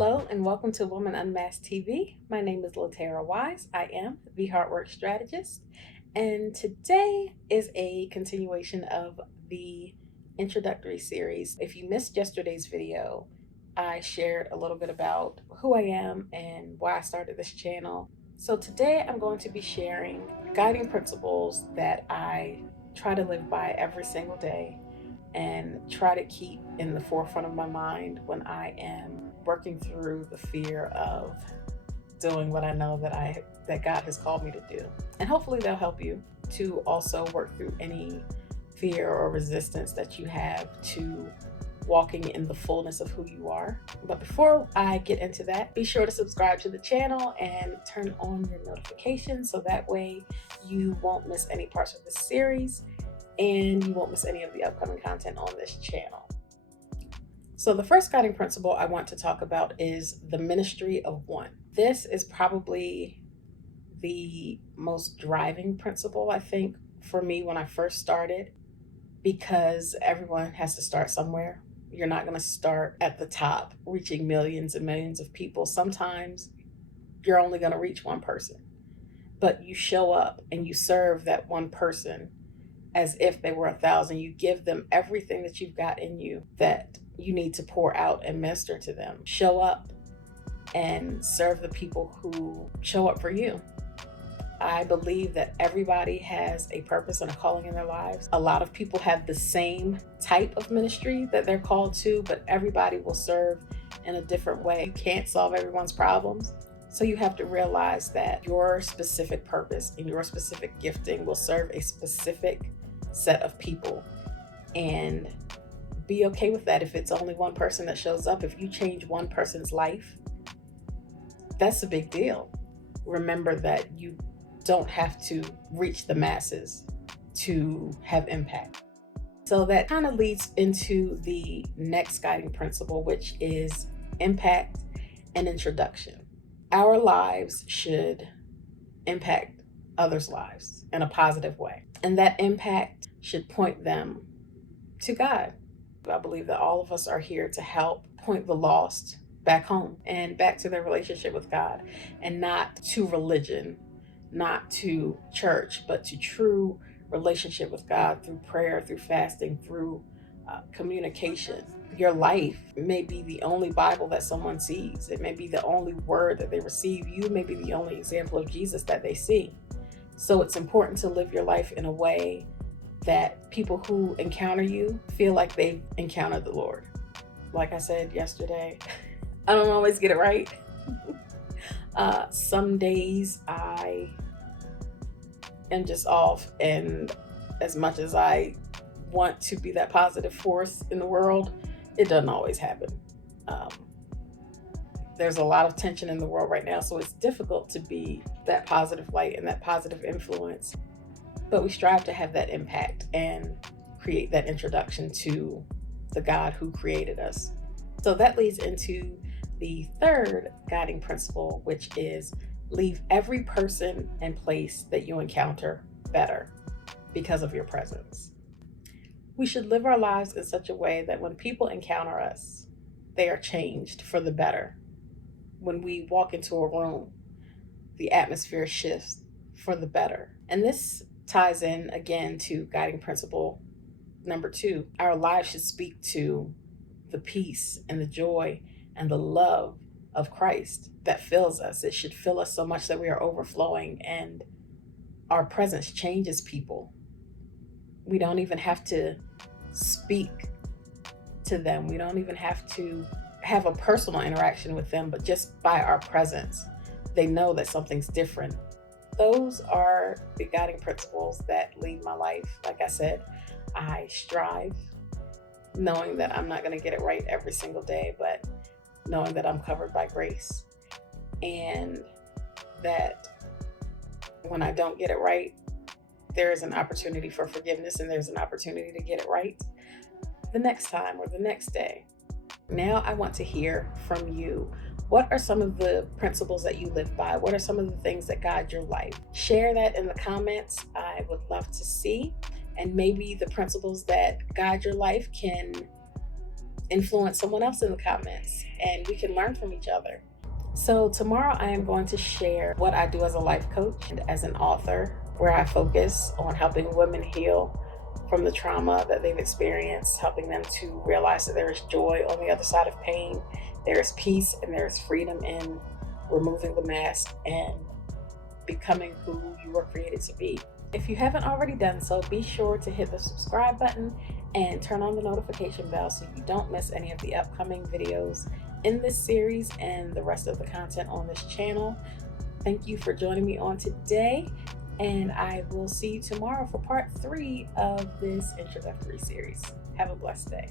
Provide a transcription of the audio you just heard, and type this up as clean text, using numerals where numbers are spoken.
Hello and welcome to Woman Unmasked TV. My name is Latera Wise. I am the Heartwork Strategist, and today is a continuation of the introductory series. If you missed yesterday's video, I shared a little bit about who I am and why I started this channel. So today I'm going to be sharing guiding principles that I try to live by every single day and try to keep in the forefront of my mind when I am working through the fear of doing what I know that God has called me to do. And hopefully they'll help you to also work through any fear or resistance that you have to walking in the fullness of who you are. But before I get into that, be sure to subscribe to the channel and turn on your notifications so that way you won't miss any parts of this series and you won't miss any of the upcoming content on this channel. So the first guiding principle I want to talk about is the ministry of one. This is probably the most driving principle, I think, for me when I first started, because everyone has to start somewhere. You're not going to start at the top, reaching millions and millions of people. Sometimes you're only going to reach one person, but you show up and you serve that one person as if they were 1,000. You give them everything that you've got in you that you need to pour out and minister to them. Show up and serve the people who show up for you. I believe that everybody has a purpose and a calling in their lives. A lot of people have the same type of ministry that they're called to, but everybody will serve in a different way. You can't solve everyone's problems. So you have to realize that your specific purpose and your specific gifting will serve a specific set of people, and be okay with that. If it's only one person that shows up, if you change one person's life, that's a big deal. Remember that you don't have to reach the masses to have impact. So that kind of leads into the next guiding principle, which is impact and introduction. Our lives should impact others' lives in a positive way, and that impact should point them to God. I believe that all of us are here to help point the lost back home and back to their relationship with God, and not to religion, not to church, but to true relationship with God through prayer, through fasting, through communication. Your life may be the only Bible that someone sees. It may be the only word that they receive. You may be the only example of Jesus that they see. So it's important to live your life in a way that people who encounter you feel like they've encountered the Lord. Like I said yesterday, I don't always get it right. Some days I am just off, and as much as I want to be that positive force in the world, it doesn't always happen. There's a lot of tension in the world right now, so it's difficult to be that positive light and that positive influence. But we strive to have that impact and create that introduction to the God who created us. So that leads into the third guiding principle, which is leave every person and place that you encounter better because of your presence. We should live our lives in such a way that when people encounter us, they are changed for the better. When we walk into a room, the atmosphere shifts for the better. And this ties in again to guiding principle number 2. Our lives should speak to the peace and the joy and the love of Christ that fills us. It should fill us so much that we are overflowing, and our presence changes people. We don't even have to speak to them. We don't even have to have a personal interaction with them, but just by our presence, they know that something's different. Those are the guiding principles that lead my life. Like I said, I strive, knowing that I'm not going to get it right every single day, but knowing that I'm covered by grace, and that when I don't get it right, there is an opportunity for forgiveness, and there's an opportunity to get it right the next time or the next day. Now I want to hear from you. What are some of the principles that you live by? What are some of the things that guide your life? Share that in the comments. I would love to see. And maybe the principles that guide your life can influence someone else in the comments, and we can learn from each other. So, tomorrow I am going to share what I do as a life coach and as an author, where I focus on helping women heal from the trauma that they've experienced, helping them to realize that there is joy on the other side of pain, there is peace, and there is freedom in removing the mask and becoming who you were created to be. If you haven't already done so, be sure to hit the subscribe button and turn on the notification bell so you don't miss any of the upcoming videos in this series and the rest of the content on this channel. Thank you for joining me on today, and I will see you tomorrow for part 3 of this introductory series. Have a blessed day.